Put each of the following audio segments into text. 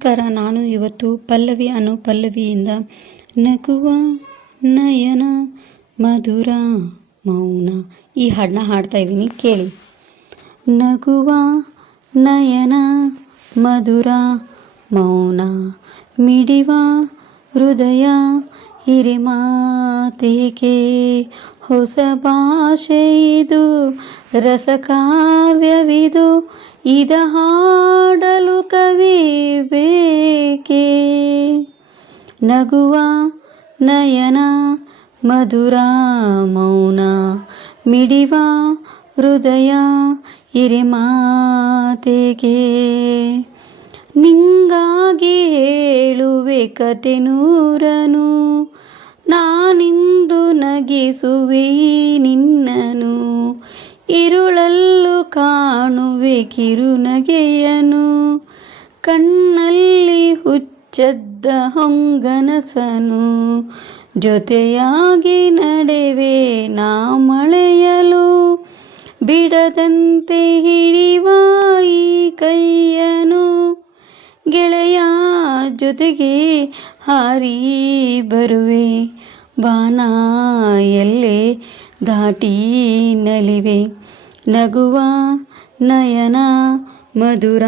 ನಮಸ್ಕಾರ ನಾನು ಇವತ್ತು ಪಲ್ಲವಿ ಅನು ಪಲ್ಲವಿಯಿಂದ ನಗುವ ನಯನ ಮಧುರ ಮೌನ. ಈ ಹಾಡನ್ನ ಹಾಡ್ತಾ ಇದ್ದೀನಿ, ಕೇಳಿ. ನಗುವ ನಯನ ಮಧುರ ಮೌನ, ಮಿಡಿವ ಹೃದಯ ಹಿರಿಮಾತೇಕೆ ಹೊಸ ಭಾಷೆ ಇದು, ರಸಕಾವ್ಯವಿದು, ಇದ ಕವಿ ಬೇಕೆ ನಗುವ ನಯನ ಮಧುರ ಮೌನ, ಮಿಡಿವ ಹೃದಯ ಮಾತೆಗೆ ನಿಂಗಾಗಿ ಹೇಳುವೆ ಕತೆ ನೂರನು, ನಾನಿಂದು ನಗಿಸುವೆ ನಿನ್ನನು, ಇರುಳಲ್ಲೂ ಕಾಣುವೆ ಕಿರುನಗೆಯನು. ಕಣ್ಣಲ್ಲಿ ಹುಚ್ಚದ್ದ ಹೊಂಗನಸನು, ಜೊತೆಯಾಗಿ ನಡೆವೆ ನಾ ಮಳೆಯಲು. ಬಿಡದಂತೆ ಹಿಡಿವ ಈ ಕೈಯನು, ಗೆಳೆಯ ಜೊತೆಗೆ ಹಾರಿ ಬರುವೆ. ಬಾನ ಎಲ್ಲೇ ದಾಟಿ ನಲಿವೆ, ನಗುವ ನಯನ ಮಧುರ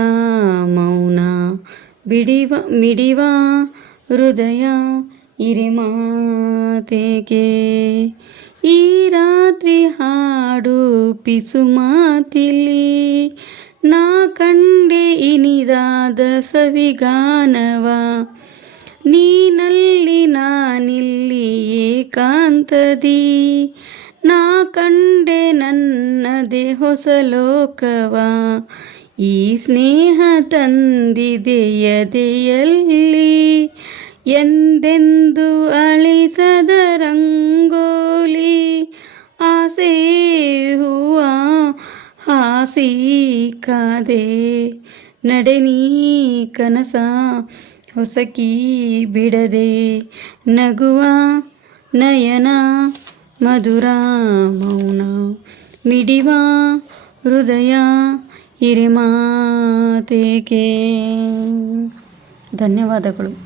ಮೌನ. ಬಿಡಿವ, ಮಿಡಿವ ಹೃದಯ ಮಾತೆಗೆ ಈ ರಾತ್ರಿ ಹಾಡು ಪಿಸು ಮಾತಿಲಿ. ನಾ ಕಂಡೆ ಇನಿದಾದ ಸವಿಗಾನವ. ನೀನಲ್ಲಿ ನಾನಿಲ್ಲಿ ಏಕಾಂತದಿ. ನಾ ಕಂಡೆ ನನ್ನದೇ ಹೊಸ ಲೋಕವ. ಈ ಸ್ನೇಹ ತಂದಿದೆಯದೆಯಲ್ಲಿ ಎಂದೆಂದು ಅಳಿಸದ ರಂಗೋಲಿ? ಆಸೆ ಹೂವ ಹಾಸಿ ಕಾದೆ? ನಡೆನೀ ಕನಸ ಹೊಸಕಿ ಬಿಡದೆ? ನಗುವ ನಯನ ಮಧುರ ಮೌನ, ಮಿಡಿವ ಹೃದಯ ಹಿರಿಮಾತೆಗೆ ಧನ್ಯವಾದಗಳು.